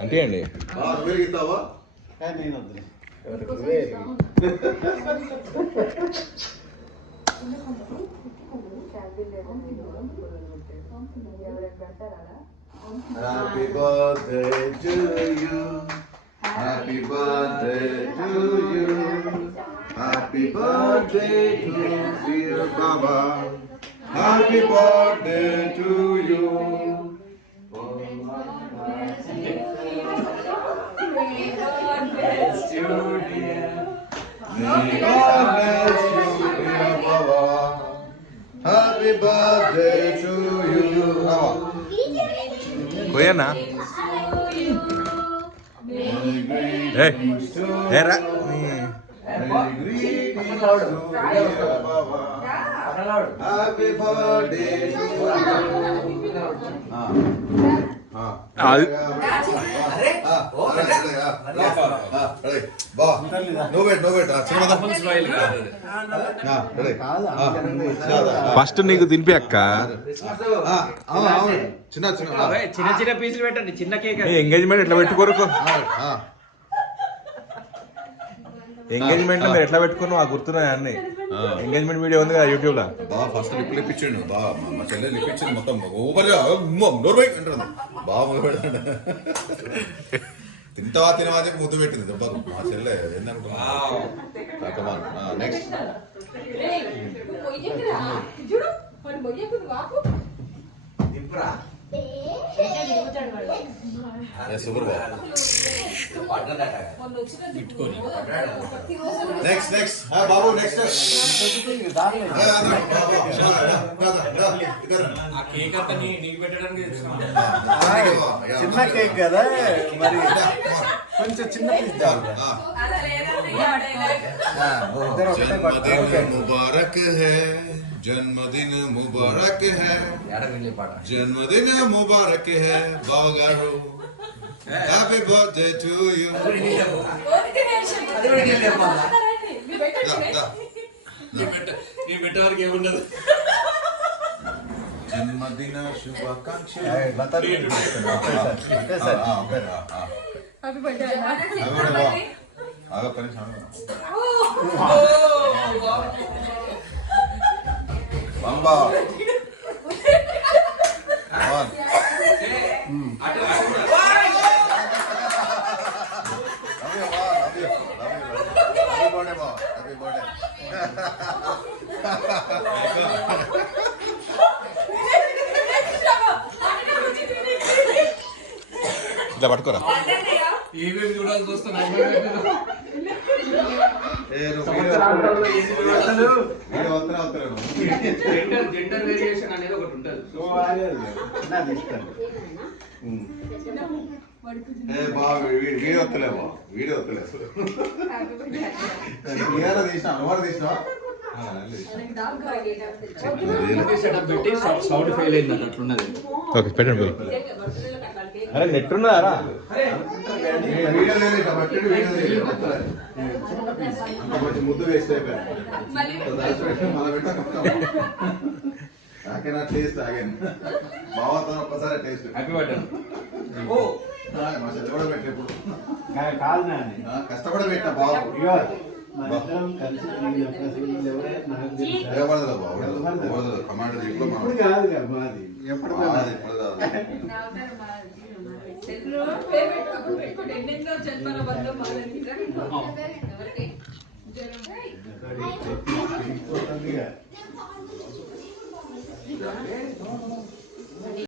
అంటే అండి Happy birthday to you. Happy birthday to you. Happy birthday to dear Baba. Happy birthday to you. May God bless you, dear Baba. Happy birthday to you. Koyna ఏరా Happy birthday to first నీకు తినిపి అక్క చిన్న చిన్న చిన్న చిన్న పీసులు పెట్టండి చిన్న కేక్ ఎంగేజ్మెంట్ ఎట్లా పెట్టుకోరు ఎంగేజ్మెంట్ మీరు ఎట్లా పెట్టుకున్నావు ఆ గుర్తున్నాయి అన్ని ఎంగేజ్మెంట్ వీడియో ఉంది కదా యూట్యూబ్ లో బాగా ఫస్ట్ లిప్ ఇప్పించండు బాగా మా చెల్లె లిప్ ఇచ్చింది మొత్తం ఓవర్గా నోరు అంటారు బాగా మొదలు పెడతాడు తింటావా తినవా చెప్పి ముద్దు పెట్టింది దెబ్బకు మా చెల్లె ఏందనుకున్నా నెక్స్ట్ సూపర్ నెక్స్ట్ నెక్స్ట్ బాబు నెక్స్ట్ కేక్ అంతా నీకు పెట్టడానికి చిన్న కేక్ కదా మరి కొంచెం చిన్న పీస్ जन्मदिन मुबारक है जन्मदिन मुबारक है बावगारो हैप्पी बर्थडे टू यू जन्मदिन शुभाकांक्षी Bamba. One. Happy birthday, happy birthday. ఇట్లా పట్టుకోరా ఏమేమి చూడాల్సి వస్తున్నాయి జెండర్ వేరియేషన్ అనేది ఒకటి ఉంటుంది వీడియో వస్తలేమో వీడియో వస్తలే తీసిన అలవాటు తీసినా సౌండ్ ఫెయిల్ అయింది అట్లున్నది ఓకే పెట్టండి అరే నెట్ ఉన్నారా ముద్దు వేస్ట్ అయిపోయాను నాకేనా టేస్ట్ ఆగాను బావతో ఒక్కసారి టేస్ట్ హ్యాపీ బర్త్డే మా చెల్లి కూడా పెట్టే ఇప్పుడు కాదు కష్టపడి పెట్టిన బాబు కమాండ్ ఇప్పుడు కాదు కదా మాది ఎప్పుడు